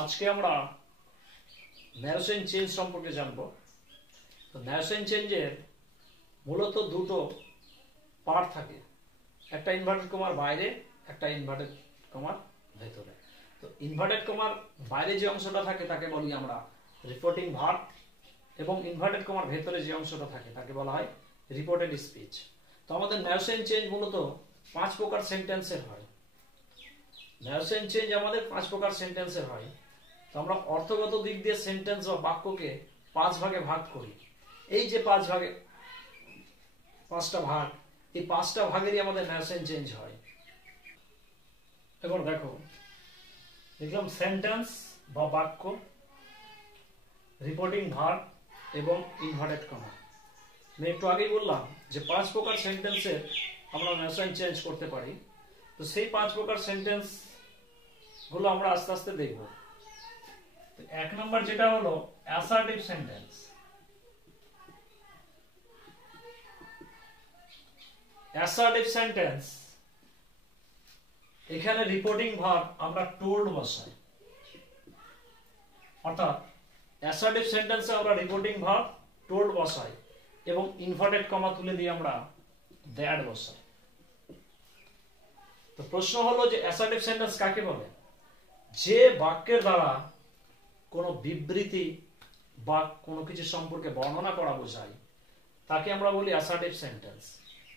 আজকে আমরা ন্যারোসেন চেঞ্জ সম্পর্কে জানবো। তো ন্যারোসেন চেঞ্জের মূলত দুটো পার্ট থাকে, একটা ইনভার্টেড কমার বাইরে, একটা ইনভার্টেড কমার ভেতরে। তো ইনভার্টেড কমার বাইরে যে অংশটা থাকে তাকে বলি আমরা রিপোর্টিং ভার্ব, এবং ইনভার্টেড কমার ভেতরে যে অংশটা থাকে তাকে বলা হয় রিপোর্টেড স্পিচ। তো আমাদের ন্যারোসেন চেঞ্জ মূলত 5 প্রকার সেন্টেন্সের হয়। ন্যারোসেন চেঞ্জ আমাদের 5 প্রকার সেন্টেন্সের হয়। তো আমরা অর্থগত দিক দিয়ে সেন্টেন্স বা বাক্যকে 5 ভাগে ভাগ করি। এই যে 5টা ভাগ, এই 5টা ভাগেরই আমাদের ন্যারোসেন চেঞ্জ হয়। এবার দেখো, দেখলাম সেন্টেন্স বা বাক্য, রিপোর্টিং ভার্ব এবং ইনভার্টেড কমা। আমি একটু আগেই বললাম যে 5 প্রকার সেন্টেন্সের আমরা ন্যারোসেন চেঞ্জ করতে পারি। তো সেই 5 প্রকার সেন্টেন্স গুলো আমরা আস্তে আস্তে দেখব। তো 1 নম্বর যেটা হলো অ্যাসার্টিভ সেন্টেন্স। অ্যাসার্টিভ সেন্টেন্স, এখানে রিপোর্টিং ভার্ব আমরা টোল্ড বসাই, অর্থাৎ অ্যাসার্টিভ সেন্টেন্সে আমরা রিপোর্টিং ভার্ব টোল্ড বসাই এবং ইনভার্টেড কমা তুলে দিয়ে আমরা দ্যাট বসাই। তো প্রশ্ন হলো যে অ্যাসার্টিভ সেন্টেন্স কাকে বলে? যে বাক্যের দ্বারা কোনো বিবৃতি বা কোনো কিছু সম্পর্কে বর্ণনা করা বোঝায় তাকে আমরা বলি অ্যাসার্টিভ সেন্টেন্স।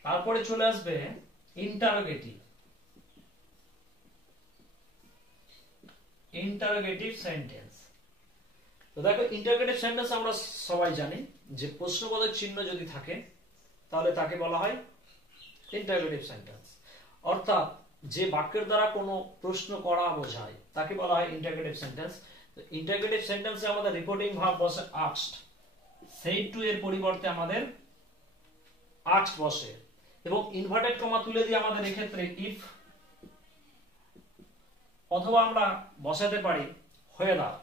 তারপরে চলে আসবে ইন্টারোগেটিভ। Interrogative sentence. তো দেখো, ইন্টারোগেটিভ সেন্টেন্স আমরা সবাই জানি যে প্রশ্নবোধক চিহ্ন যদি থাকে তাহলে তাকে বলা হয় ইন্টারোগেটিভ সেন্টেন্স। অর্থাৎ যে বাক্যের দ্বারা কোনো প্রশ্ন করা বোঝায় তাকে বলা হয় ইন্টারোগেটিভ সেন্টেন্স। তো ইন্টারোগেটিভ সেন্টেন্সে আমাদের রিপোর্টিং ভার্ব বসে আস্কড, সেড টু এর পরিবর্তে আমাদের আস্কড বসে, এবং ইনভার্টেড কমা তুলে দিয়ে আমাদের এক্ষেত্রে ইফ, অথবা আমরা বসাতে পারি হোয়েদার।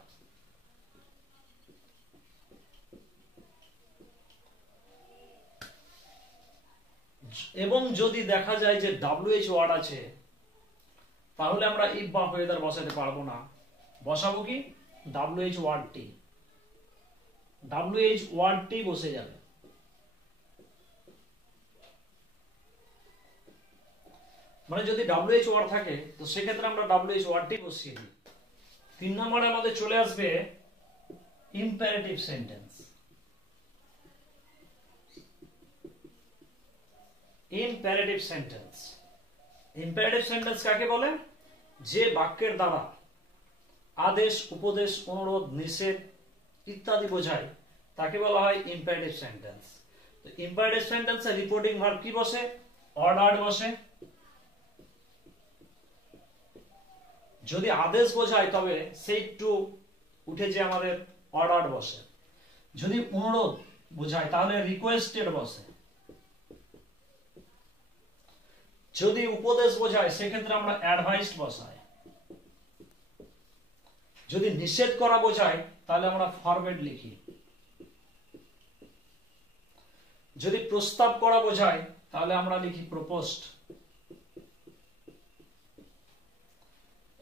এবং যদি দেখা যায় যে WH ওয়ার্ড আছে তাহলে আমরা ইফ বা হোয়েদার বসাতে পারবো না, বসাবো কি WH ওয়ার্ডটি। WH ওয়ার্ডটি বসে যাবে। মানে যদি WH ওয়ার্ড থাকে তো সেক্ষেত্রে আমরা WH ওয়ার্ডটি বসিয়ে দিই। 3 নম্বরে আমাদের চলে আসবে imperative sentence. Imperative sentence. Imperative sentence কাকে বলে? যে বাক্যের দ্বারা আদেশ, উপদেশ, অনুরোধ, নিষেধ ইত্যাদি বোঝায় তাকে বলা হয় ইম্পারেটিভ সেন্টেন্স। তো ইম্পারেটিভ সেন্টেন্সে রিপোর্টিং ভার্ব কি বসে? অর্ডার্ড বসে। যদি আদেশ বোঝায় তবে সেই টু উঠে যে আমাদের অর্ডার্ড বসে। যদি অনুরোধ বোঝায় তাহলে রিকোয়েস্টেড বসে। যদি উপদেশ বোঝায় সেক্ষেত্রে আমরা অ্যাডভাইসড বসাই। যদি নিষেধ করা বোঝায় তাহলে আমরা ফরবিড লিখি। যদি প্রস্তাব করা বোঝায় তাহলে আমরা লিখি প্রপোজড।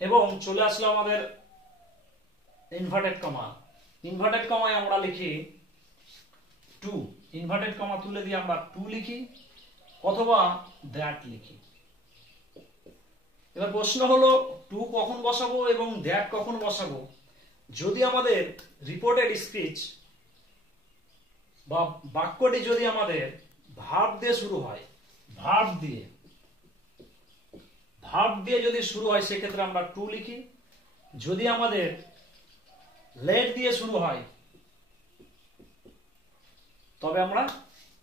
এবং চলে আসলো আমাদের ইনভার্টেড কমা। ইনভার্টেড কমায় আমরা লিখি টু। ইনভার্টেড কমা তুলে দিয়ে আমরা টু লিখি অথবা দ্যাট লিখি। এবার প্রশ্ন হলো টু কখন বসাবো এবং দ্যাট কখন বসাবো? যদি আমাদের রিপোর্টেড স্পিচ বা বাক্যটি যদি আমাদের ভার্ব দিয়ে শুরু হয়, ভার্ব দিয়ে যদি শুরু হয় সেক্ষেত্রে আমরা টু লিখি। যদি আমাদের লেট দিয়ে শুরু হয় তবে আমরা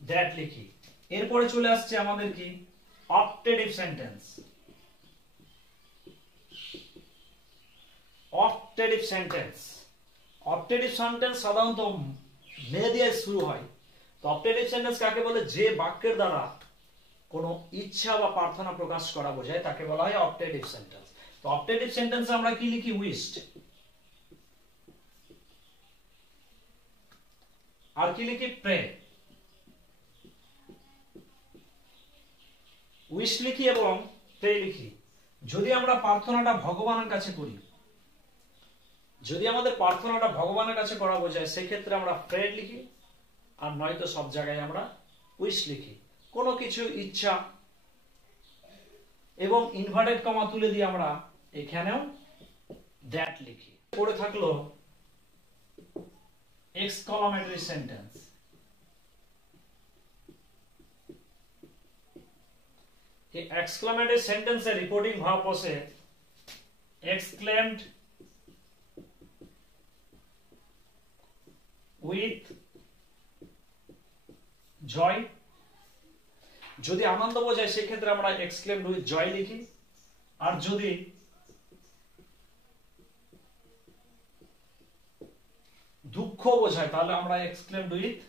দ্যাট লিখি। এরপরে চলে আসছে আমাদের কি optative sentence. Optative sentence. Optative sentence সাধারণত মে দিয়ে শুরু হয়। তো অপটেটিভ সেন্টেন্স কাকে বলে? যে বাক্যের দ্বারা কোনো ইচ্ছা বা প্রার্থনা প্রকাশ করা বোঝায় তাকে বলা হয় অপটেটিভ সেন্টেন্স। তো অপটেটিভ সেন্টেন্সে আমরা কি লিখি? উইশড। আর কি লিখি? প্রে। উইশ লিখি এবং প্রে লিখি। যদি আমরা প্রার্থনাটা ভগবানের কাছে করি, যদি আমাদের প্রার্থনাটা ভগবানের কাছে করা বোঝায় সেই ক্ষেত্রে আমরা প্রেয়ার লিখি, আর নয়তো সব জায়গায় আমরা উইশ লিখি, কোনো কিছু ইচ্ছা, এবং ইনভার্টেড কমা তুলে দিয়ে আমরা এখানেও দ্যাট লিখি। পড়ে থাকলো এক্সক্লামেটরি সেন্টেন্স। এই এক্সক্লামেটরি সেন্টেন্সে রিপোর্টিং ভার্ব বসে exclaimed with joy। যদি আনন্দ বোঝায় সেই ক্ষেত্রে আমরা exclaimed with joy লিখি, আর যদি দুঃখ বোঝায় তাহলে আমরা exclaimed with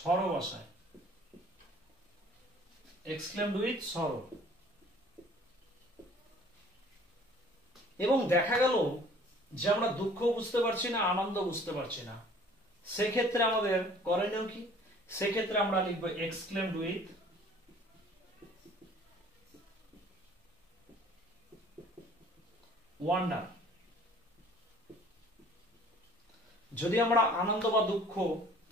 sorrow বসাই, exclaimed with sorrow। এবং দেখা গেল যে আমরা দুঃখ বুঝতে পারছি না, আনন্দ বুঝতে পারছি না, সেক্ষেত্রে আমাদের করণীয় কি? সেক্ষেত্রে আমরা লিখবো exclaimed with wonder। যদি আমরা আনন্দ বা দুঃখ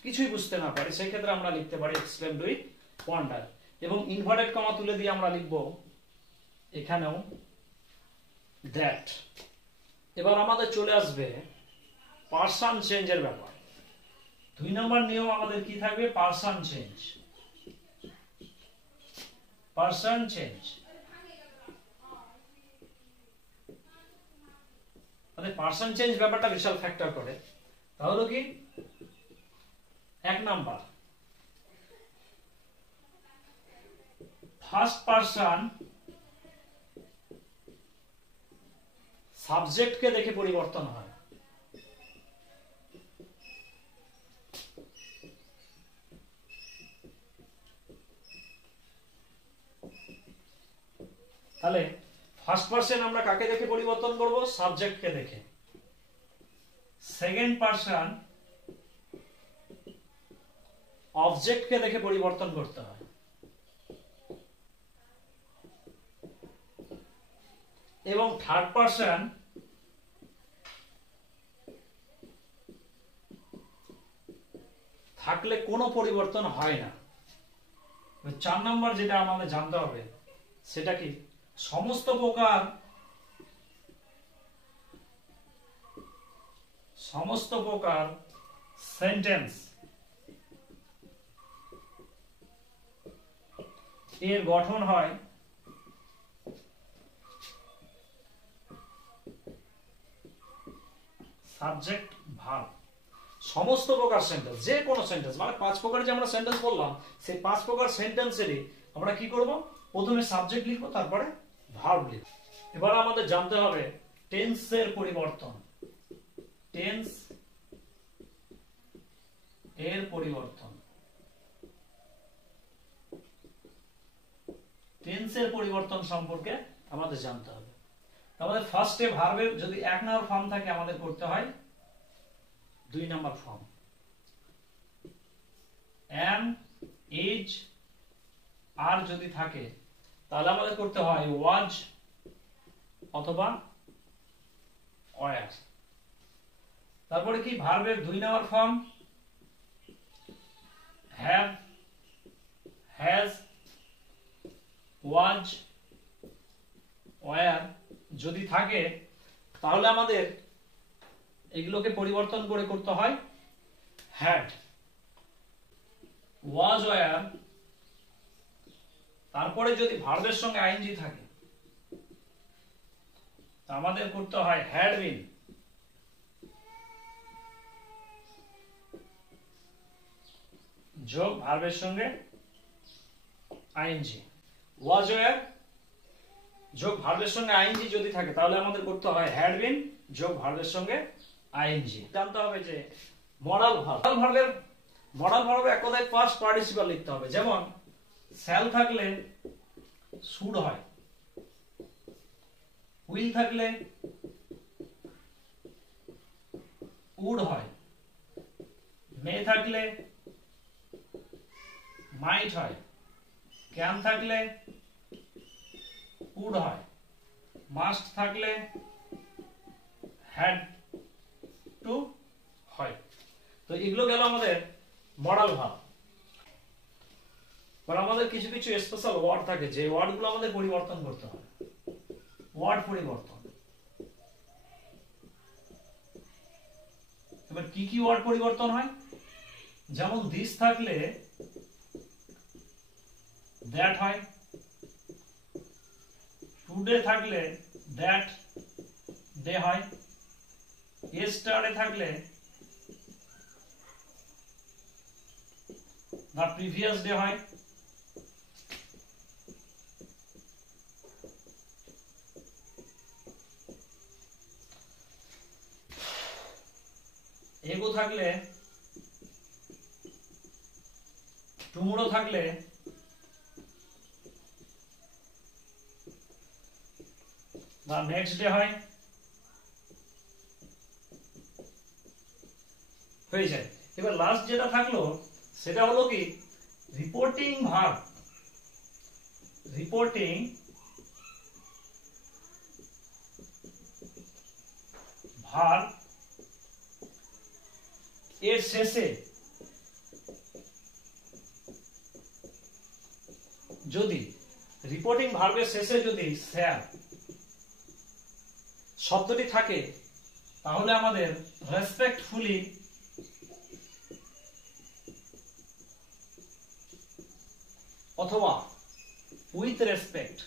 কিছুই বুঝতে না পারি সেই ক্ষেত্রে আমরা লিখতে পারি exclaimed with wonder। এবং ইনভার্টেড কমা তুলে দিয়ে আমরা লিখব এখানেও দ্যাট। এবার আমাদের চলে আসবে পার্সন চেঞ্জের ব্যাপার। 2 নম্বর নিয়ম আমাদের কি থাকবে? Person change. পার্সন চেঞ্জ মানে পার্সন চেঞ্জ ব্যাপারটা বিশাল ফ্যাক্টর করে। তাহলে কি? 1 নাম্বার, ফার্স্ট পার্সন সাবজেক্টকে দেখে পরিবর্তন হয়। তাহলে ফার্স্ট পার্সন আমরা কাকে দেখে পরিবর্তন করব? সাবজেক্টকে দেখে। সেকেন্ড পার্সন অবজেক্টকে দেখে পরিবর্তন করতে হয়। এবং থার্ড পার্সন থাকলে কোনো পরিবর্তন হয় না। 4 নম্বর যেটা আমাদের জানতে হবে সেটা কি? সমস্ত প্রকার সেন্টেন্স এর গঠন হয় সাবজেক্ট ভার্ব। সমস্ত প্রকার সেন্টেন্স, যে কোনো সেন্টেন্স, মানে 5 প্রকার যে আমরা সেন্টেন্স বললাম সেই 5 প্রকার সেন্টেন্সেরই আমরা কি করব? প্রথমে সাবজেক্ট লিখব, তারপরে ভার্ব লিখব। এবার আমাদের জানতে হবে টেন্সের পরিবর্তন। টেন্স এর পরিবর্তন। টেন্সের পরিবর্তন সম্পর্কে আমাদের জানতে হবে। আমাদের ফার্স্টে ভার্বের যদি 1 নম্বর ফর্ম থাকে আমাদের করতে হয় 2 নম্বর ফর্ম। am, is, are যদি থাকে তাহলে আমাদের করতে হয় was অথবা were। তারপরে কি? ভার্বের 2 নম্বর form have, has, was, were যদি থাকে তাহলে আমাদের এগুলোকে পরিবর্তন করে করতে হয় had, was, were। তারপরে যদি ভার্বের সঙ্গে আইএনজি থাকে আমাদের করতে হয় had been, যোগ ভার্বের সঙ্গে আইএনজি। was, were যোগ ভার্বের সঙ্গে আইএনজি যদি থাকে তাহলে আমাদের করতে হয় had been যোগ ভার্বের সঙ্গে আইএনজি। জানতে হবে যে মডাল ভার্বের এক কথায় পাস্ট পার্টিসিপল লিখতে হবে। যেমন shall থাকলে should হয়, will থাকলে would হয়, may থাকলে might হয়, can থাকলে উড হয়, মাস্ট থাকলে হ্যাড টু হয়। তো এগুলো গেল আমাদের মডাল ভার্ব। আর আমাদের কিছু কিছু স্পেশাল ওয়ার্ড থাকে যে ওয়ার্ডগুলো আমাদের পরিবর্তন করতে হবে। ওয়ার্ড পরিবর্তন, এবার কি কি ওয়ার্ড পরিবর্তন হয়? যেমন দিস থাকলে দ্যাট হয়, টুডে থাকলে দ্যাট ডে হয়, ইয়েস্টারডে থাকলে দ্য প্রিভিয়াস ডে হয়, এগো থাকলে, টুমরো থাকলে দ্য নেক্সট ডে হয়, হয়ে যায়। এবার লাস্ট যেটা থাকলো সেটা হলো কি রিপোর্টিং ভার্ব। রিপোর্টিং ভার্ব এর শেষে যদি রিপোর্টিং ভার্বের শেষে যদি স্যার শব্দটি থাকে তাহলে আমাদের রেসপেক্টফুলি অথবা উইথ রেসপেক্ট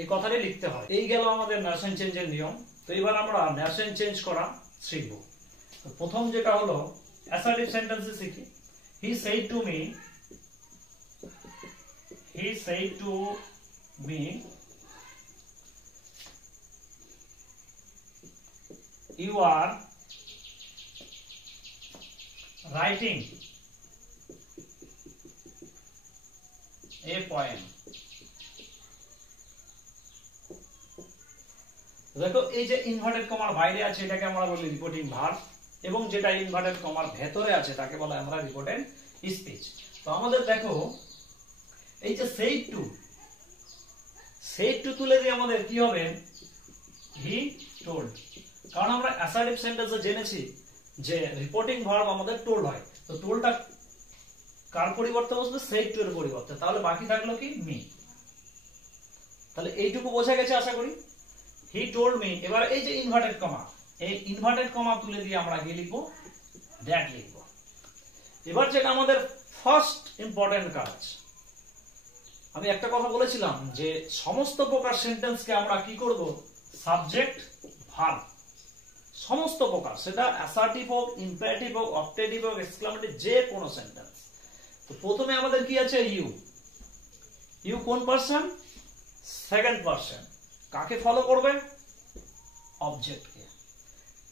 এই কথাটি লিখতে হয়। এই গেল আমাদের নারেশন চেঞ্জের নিয়ম। তো এবার আমরা নারেশন চেঞ্জ করা শিখব। তো প্রথম যেটা হলো অ্যাসার্টিভ সেন্টেন্সে শিখি। He said to me, he said to me you are writing a poem. দেখো এই যে ইনভার্টেড কমার বাইরে আছে এটাকে আমরা বলি রিপোর্টিং ভার্ব, এবং যেটা ইনভার্টেড কমার ভেতরে আছে তাকে বলা আমরা রিপোর্টেড স্পিচ। তো আমাদের দেখো এই যে said to তুলে দিয়ে আমাদের কি হবে he told, কারণ আমরা অ্যাসার্টিভ সেন্টেন্সে জেনেছি যে রিপোর্টিং ভার্ব আমাদের টোল্ড হয়। তো টোল্ডটা কার পরিবর্তে বসবে? said to এর পরিবর্তে। তাহলে বাকি থাকলো কি মি। তাহলে এইটুকু বোঝা গেছে আশা করি। He told me. এবার এই যে ইনভার্টেড কমা, এই ইনভার্টেড কমা তুলে দিয়ে আমরা কি লিখবো? দ্যাট লিখবো। এবার যেটা আমাদের ফার্স্ট ইম্পর্টেন্ট কাজ, আমি একটা কথা বলেছিলাম যে সমস্ত প্রকার সেন্টেন্সকে আমরা কি করব? সাবজেক্ট ভার্ব সমস্ত প্রকার, সেটা অ্যাসার্টিভ হোক, ইম্পারেটিভ হোক, অপটেটিভ হোক, এক্সক্লামেটিভ, যে কোনো সেন্টেন্স। তো প্রথমে আমাদের কি আছে? ইউ কোন পারসন? Second person. কাকে ফলো করবে? অবজেক্টকে।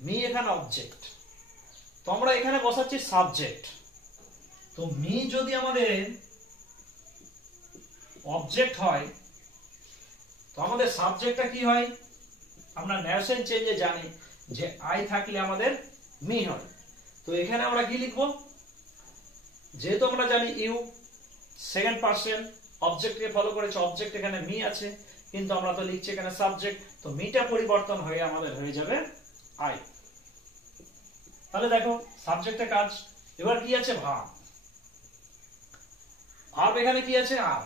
মি এখানে অবজেক্ট, তো আমরা এখানে বসাচ্ছি সাবজেক্ট। তো মি যদি আমাদের অবজেক্ট হয় তো আমাদের সাবজেক্টটা কি হয়? আমরা নারেশন চেঞ্জে জানি যে আই থাকলে আমাদের মি হয়। তো এখানে আমরা কি লিখবো? যেহেতু আমরা জানি ইউ সেকেন্ড পারসন, অবজেক্টকে ফলো করেছে, অবজেক্ট এখানে মি আছে, কিন্তু আমরা তো লিখছি এখানে সাবজেক্ট, তো মিটা পরিবর্তন হয়ে আমাদের হয়ে যাবে আই। তাহলে দেখো সাবজেক্টের কাজ। এবার কি আছে? ভার্ব। ভার্ব এখানে কি আছে? আর।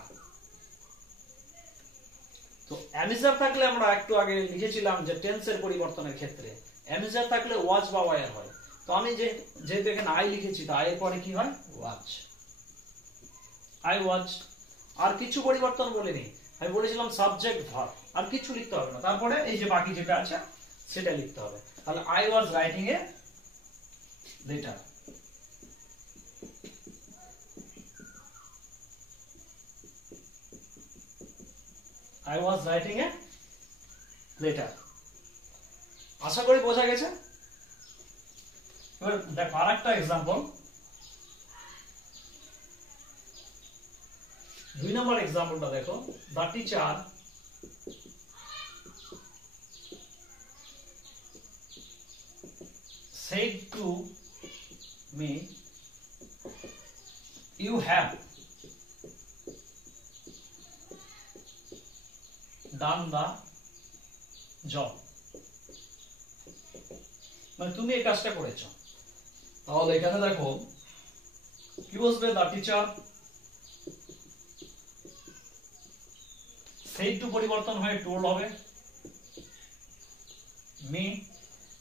তো অ্যামিজার থাকলে আমরা একটু আগে লিখেছিলাম যে টেন্সের পরিবর্তনের ক্ষেত্রে অ্যামিজার থাকলে ওয়াজ বা ওয়ার হয়। তো আমি যেহেতু এখানে আই লিখেছি, তো আই এর পরে কি হয়? ওয়াজ। I was. আর কিছু পরিবর্তন বলিনি, আমি বলেছিলাম সাবজেক্ট ভার্ব, আর কিছু লিখতে হবে না। তারপরে এই যে বাকি যেটা আছে সেটা লিখতে হবে। তাহলে I was writing a letter. I was writing a letter. আশা করি বোঝা গেছে। এবার দেখো আরেকটা এক্সাম্পল, 2 নম্বর এক্সাম্পলটা দেখো। The teacher said to me you have done the job, মানে তুমি এই কাজটা করেছো। তাহলে এখানে দেখো কি বসবে, দা টিচার সেই টু পরিবর্তন হয়ে টোল্ড হবে মি।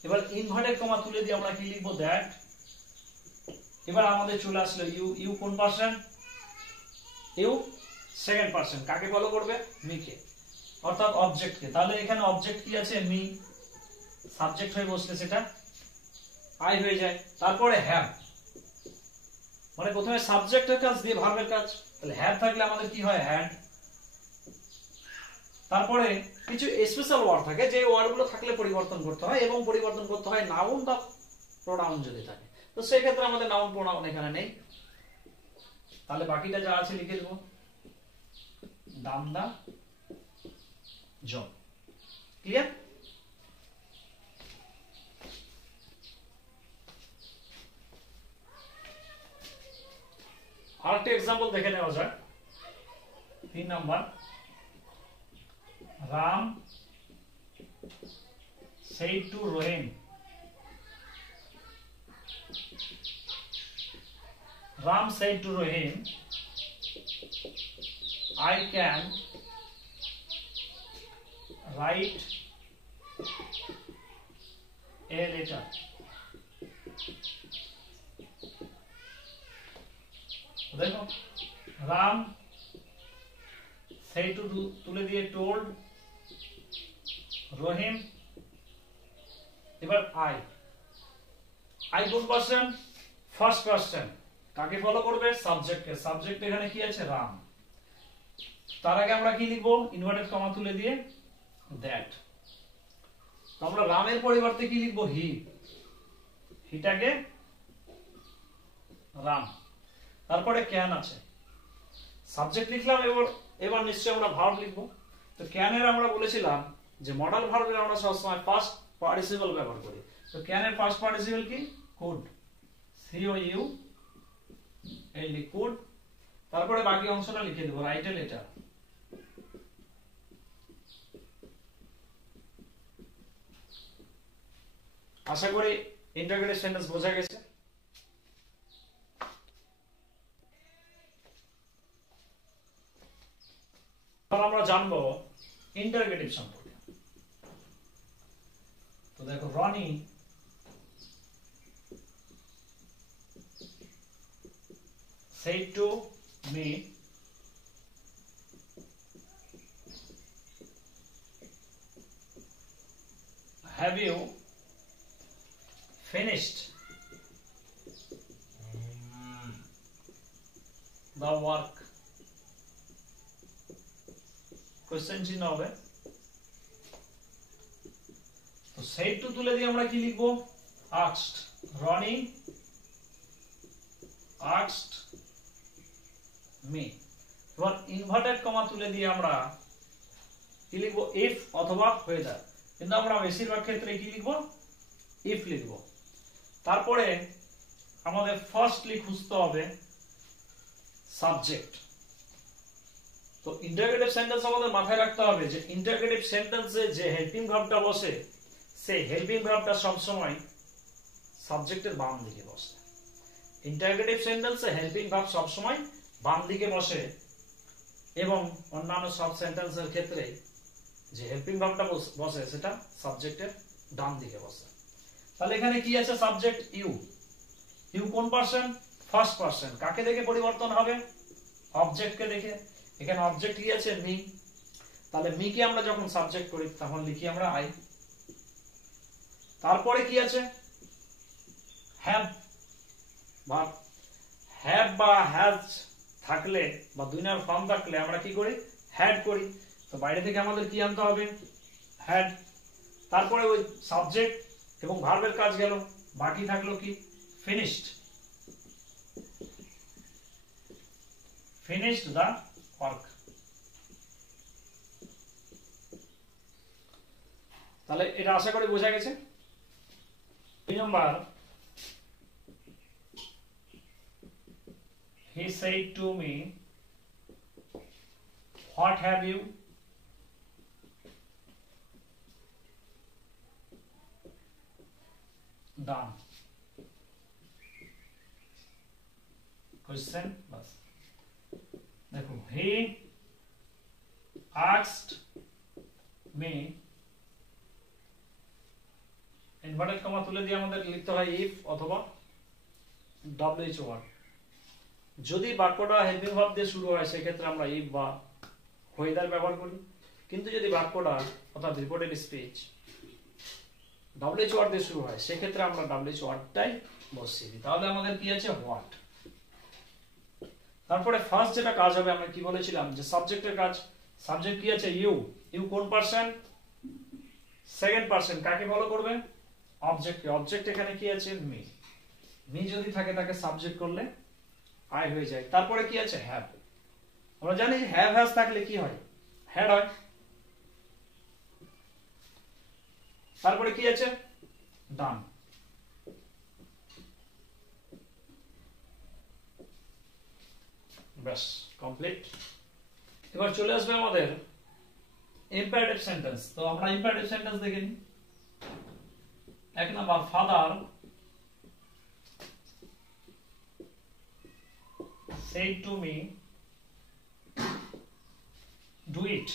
এবার ইনভার্টেড কমা তুলে দিয়ে আমরা কি লিখবো, দ্যাট। এবার আমাদের চলে আসলো ইউ। ইউ কোন পার্সন, ইউ সেকেন্ড পার্সন। কাকে ফলো করবে, মিকে, অর্থাৎ অবজেক্টকে। তাহলে এখানে অবজেক্ট কি আছে, মি, সাবজেক্ট হয়ে বসলে সেটা আই হয়ে যায়। তারপরে হ্যাভ, মানে প্রথমে সাবজেক্টের কাজ দিয়ে ভার্বের কাজ। তাহলে হ্যাভ থাকলে আমাদের কি হয়, হ্যাড। তারপরে কিছু স্পেশাল ওয়ার্ড থাকে, যে ওয়ার্ডগুলো থাকলে পরিবর্তন করতে হয়, এবং পরিবর্তন করতে হয় নাউন বা প্রোনাউন যদি থাকে। তো সেই ক্ষেত্রে আমাদের নাউন প্রোনাউন এখানে নেই। তাহলে বাকিটা যা আছে লিখে দেবো, ডান দা জব। ক্লিয়ার? আরেকটা এক্সাম্পল দেখে নেওয়া যাক। 3 number, Ram said to Rohim, Ram said to Rohim, I can write a letter. देखो राम said to তুলে দিয়ে told রহিম। এবার আই কোন পার্সন, ফার্স্ট পার্সন। কাকে ফলো করবে, সাবজেক্টকে। সাবজেক্ট এখানে কি আছে, রাম। তার আগে আমরা কি লিখবো, ইনভার্টেড কমা তুলে দিয়ে দ্যাট। আমরা রামের পরিবর্তে কি লিখবো, হি। হিটাকে রাম। তারপরে ক্যান আছে, সাবজেক্ট লিখলাম। এবার নিশ্চয়ই আমরা ভার্ব লিখবো। তো ক্যানের আমরা বলেছিলাম যে মডাল ভার্বের আমরা সবসময় ফার্স্ট পার্টিসিপল ব্যবহার করি। তো ক্যানের ফার্স্ট পার্টিসিপল কি, could, C O U L D, could. তারপরে বাকি অংশটা লিখে দেবো, রাইট এ লেটার। আশা করি ইন্টারগ্রেটেড সেন্টেন্স বোঝা গেছে। এবার আমরা জানবো ইন্টারগেটিভ সম্পর্কে। তো দেখো, Roni said to me, have you finished the work? Question চিহ্ন হবে। তো said to তুলে দিয়ে আমরা কি লিখবো, asked। Roni asked me। এবার ইনভার্টেড কমা তুলে দিয়ে আমরা কি লিখবো, if অথবা whether। কিন্তু আমরা বেশিরভাগ ক্ষেত্রে কি লিখবো, if লিখবো। তারপরে আমাদের ফার্স্টলি খুঁজতে হবে সাবজেক্ট। তো ইন্টারগেটিভ সেন্টেন্স আমাদের মাথায় রাখতে হবে যে ইন্টারগেটিভ সেন্টেন্সে যে হেল্পিং ভার্বটা বসে, সেই হেল্পিং ভার্বটা সবসময় সাবজেক্টের বাম দিকে বসে। ইন্টারগেটিভ সেন্টেন্সে হেল্পিং ভার্ব সবসময় বাম দিকে বসে, এবং অন্যান্য সব সেন্টেন্সের ক্ষেত্রে যে হেল্পিং ভার্বটা বসে সেটা সাবজেক্টের ডান দিকে বসে। তাহলে এখানে কি আছে, সাবজেক্ট ইউ। ইউ কোন পার্সন, ফার্স্ট পার্সন। কাকে দেখে পরিবর্তন হবে, অবজেক্টকে দেখে। এখানে অবজেক্ট কি আছে, মি। তাহলে মি কে আমরা যখন সাবজেক্ট করি তখন লিখি আমরা আই। তারপরে কি আছে, হ্যাভ। ভার্ব হ্যাভ বা হ্যাজ থাকলে বা দুই নাম্বার ফর্ম থাকলে আমরা কি করি, হ্যাড করি। তো বাইরে থেকে আমাদের কি আনতে হবে, হ্যাড। তারপরে ওই সাবজেক্ট এবং ভার্বের কাজ গেল, বাকি থাকলো কি, ফিনিশড। Finished the work. তাহলে এটা আশা করি বোঝা গেছে। 2 number, he said to me, what have you done? Question बस देखो, he asked me, inverted comma তুলে দিয়ে আমাদের লিখতে হয় if অথবা WH ওয়ার্ড। যদি বাক্যটা হেল্পিং ভার্ব দিয়ে শুরু হয় সেক্ষেত্রে আমরা if বা whether ব্যবহার করি, কিন্তু যদি বাক্যটা অর্থাৎ রিপোর্টেড স্পিচ WH ওয়ার্ড দিয়ে শুরু হয় সেক্ষেত্রে আমরা WH ওয়ার্ডটাই বসিয়ে দিই। তাহলে আমাদের কি আছে হোয়াট। তারপরে ফার্স্ট যেটা কাজ হবে, আমরা কি বলেছিলাম যে সাবজেক্টের কাজ। সাবজেক্ট কি আছে ইউ, ইউ কোন পারসন? Second person. কাকে ফলো করবে? অবজেক্টকে। অবজেক্ট এখানে কি আছে মি, মি যদি থাকে তাকে সাবজেক্ট করলে আই হয়ে যায়। তারপরে কি আছে হ্যাভ। আমরা জানি যে হ্যাভ হ্যাজ থাকলে কি হয়? হ্যাড হয়। তারপরে কি আছে ডান। ব্যাস কমপ্লিট। এবার চলে আসবে আমাদের ইম্পারেটিভ সেন্টেন্স। তো আমরা ইম্পারেটিভ সেন্টেন্স দেখে নিই। এক number, father said to me, do it.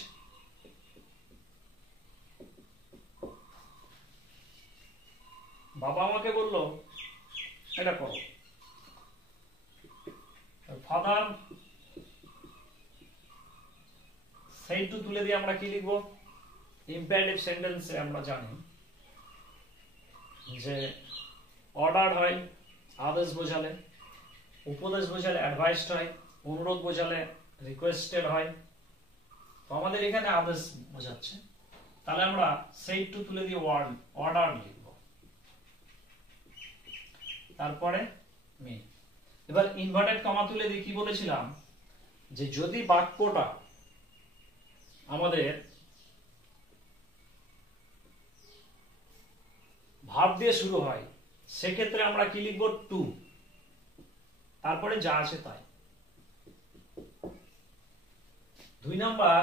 বাবা আমাকে বলল এটা করো। ফাদার said to তুলে দিয়ে আমরা কি লিখবো? ইম্পারেটিভ সেন্টেন্সে আমরা জানি যে অর্ডার হয় আদেশ বোঝালে, উপদেশ বোঝালে অ্যাডভাইসড হয়, অনুরোধ বোঝালে রিকোয়েস্টেড হয়। তো আমাদের এখানে আদেশ বোঝাচ্ছে, তাহলে আমরা said to তুলে দিয়ে অর্ডার লিখব। তারপরে মি। এবার ইনভার্টেড কমা তুলে দিয়ে কি বলেছিলাম যে যদি বাক্যটা আমাদের ভার্ব দিয়ে শুরু হয় সেক্ষেত্রে আমরা কি লিখব? টু, তারপরে যা আছে তাই। দুই নাম্বার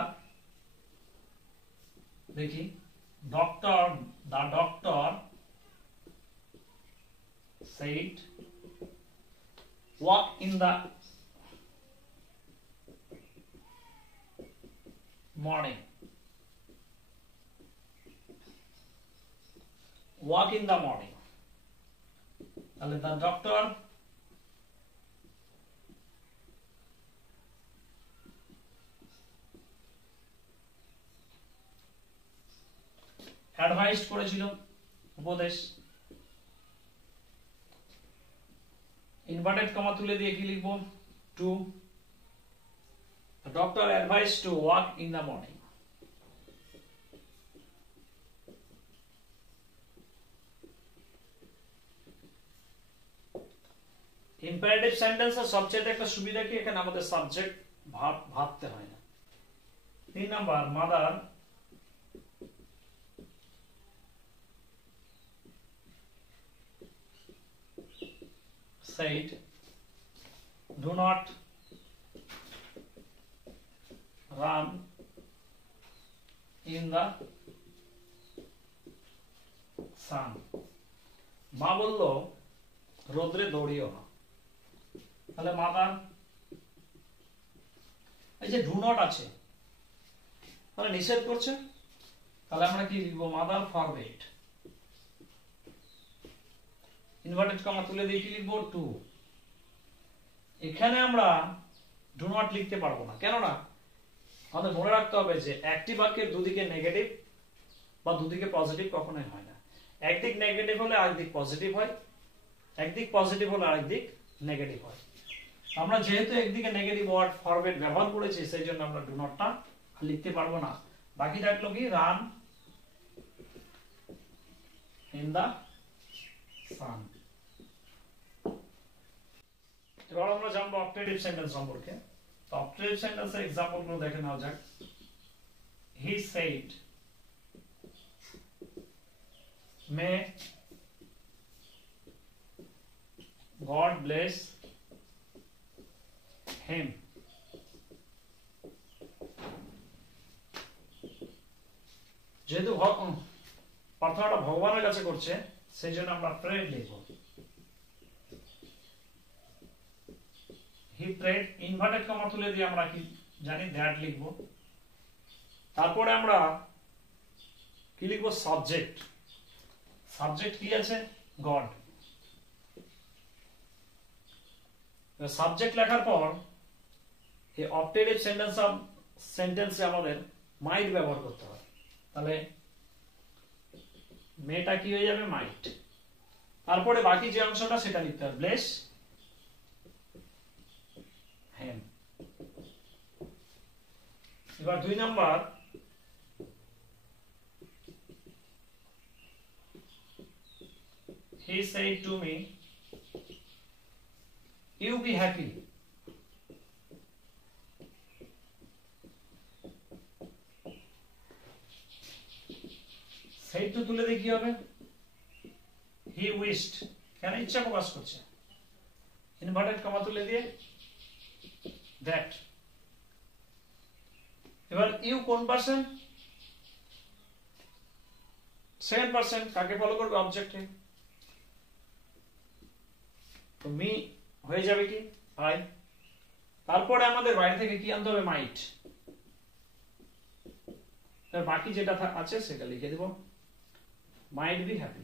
দেখি, doctor, the doctor said walk in the morning, walk in the morning। তাহলে the doctor অ্যাডভাইসড করেছিল, উপদেশ। ইনভার্টেড কমা তুলে দিয়ে কি লিখবো? To. Doctor advise to walk in the morning. Imperative সেন্টেন্সের সবচেয়ে একটা সুবিধা কি, এখানে আমাদের সাবজেক্ট ভাবতে হয় না। তিন number, mother said do not run in the sun। মা বলল রোদ্রে দৌড়িও না। তাহলে মাদার, এই যে ডু নট আছে তাহলে নিষেধ করছে, তাহলে আমরা কি লিখবো? Mother forbid. ইনভার্টেড কমা তুলে দিয়ে কি লিখবো? টু। এখানে আমরা ডু নট লিখতে পারবো না, কেননা আমাদের মনে রাখতে হবে যে একটি বাক্যের দুদিকে নেগেটিভ বা দুদিকে পজিটিভ কখনোই হয় না। একদিক নেগেটিভ হলে আরেকদিক পজিটিভ হয়, একদিক পজিটিভ হলে আরেকদিক নেগেটিভ হয়। আমরা যেহেতু একদিকে নেগেটিভ ওয়ার্ড ফরবিড ব্যবহার করেছি সেই জন্য আমরা ডু নটটা লিখতে পারবো না। বাকি থাকলো কি? রান ইন দা সান। এবার আমরা জানবো অবজেক্টিভ সেন্টেন্স সম্পর্কে। তো অবজেক্টিভ সেন্টেন্সের एग्जांपल গুলো দেখে নাও যাক। He said may God bless him. যেহেতু প্রার্থনাটা ভগবানের কাছে করছে সেই জন্য আমরা প্রেড লিখব। হি প্রেড, ইনভার্টেড কমা তুলে দিয়ে আমরা কি জানি দ্যাট লিখব। তারপরে আমরা কি লিখব? সাবজেক্ট। সাবজেক্ট কি আছে? গড। সাবজেক্ট লেখার পর এই অবটেটিভ সেন্টেন্সে আমাদের মাইট ব্যবহার করতে হয়। তাহলে মেয়েটা কি হয়ে যাবে? মাইট। তারপরে বাকি যে অংশটা সেটা লিখতে হবে, ব্লেস হেম। এবার 2 number, he said to me you be happy। সেই তো তুলে দিয়ে কি হবে? হি উইশড, কেন? ইচ্ছা প্রকাশ করছে। ইনভার্টেড কমা তুলে দিয়ে দ্যাট। এবার ইউ কোন পার্সন? Second person. কাকে ফলো করবে? অবজেক্টে। তো মি হয়ে যাবে কি? আই। তারপরে আমাদের বাইরে থেকে কি আনতে হবে? মাইট। বাকি যেটা আছে সেটা লিখে দেব, মাইট বি হ্যাপি।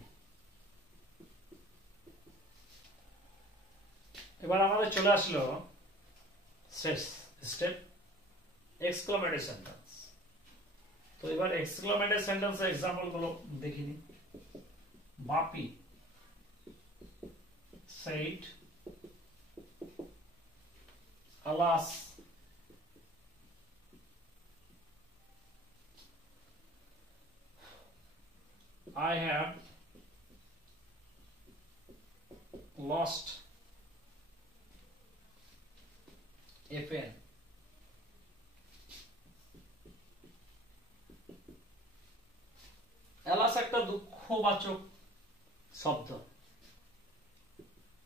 এবার আমাদের চলে আসলো শেষ স্টেপ, এক্সক্লামেটরি সেন্টেন্স। তো এবার এক্সক্লামেটরি সেন্টেন্সের এক্সাম্পল গুলো দেখিনি। বাপি said alas I have lost a pen। alas একটা দুঃখবাচক শব্দ,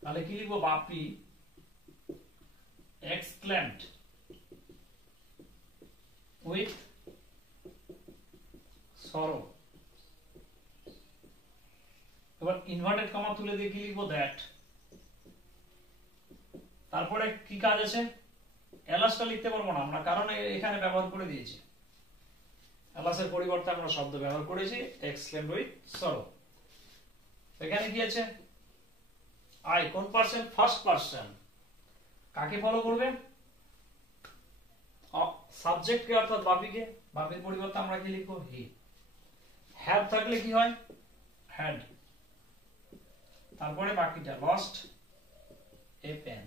তাহলে কি লিখবো? বাপি exclaimed with sorrow। এবার ইনভার্টেড কমা তুলে দিয়ে কি লিখবো? দ্যাট। তারপরে কি কাজ আছে? এলাসটা লিখতে পারবো না আমরা, কারণ এখানে ব্যবহার করে দিয়েছি। এলাসের পরিবর্তে আমরা শব্দ ব্যবহার করেছি exclaimed with sorrow। এখানে কি আছে? আই কোন পার্সন? First person. কাকে ফলো করবে? সাবজেক্টকে অর্থাৎ বাপিকে। বাপির পরিবর্তে আমরা কি লিখবো? হি। হ্যাভ থাকলে কি হয়? হ্যাড। তারপরে বাকিটা লস্ট এ পেন।